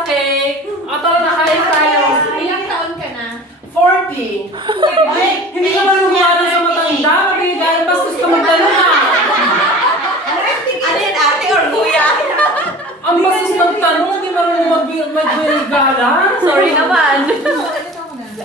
sa cake. O, tara na, kain tayo. Ilang taon ka na? 40. Ay, hindi ka ba lumara sa matanda? Mabigayan, bastos ka magtanong na. Ano yan, ate or kuya? Ang bastos magtanong, hindi marunong magbigalan. Sorry naman.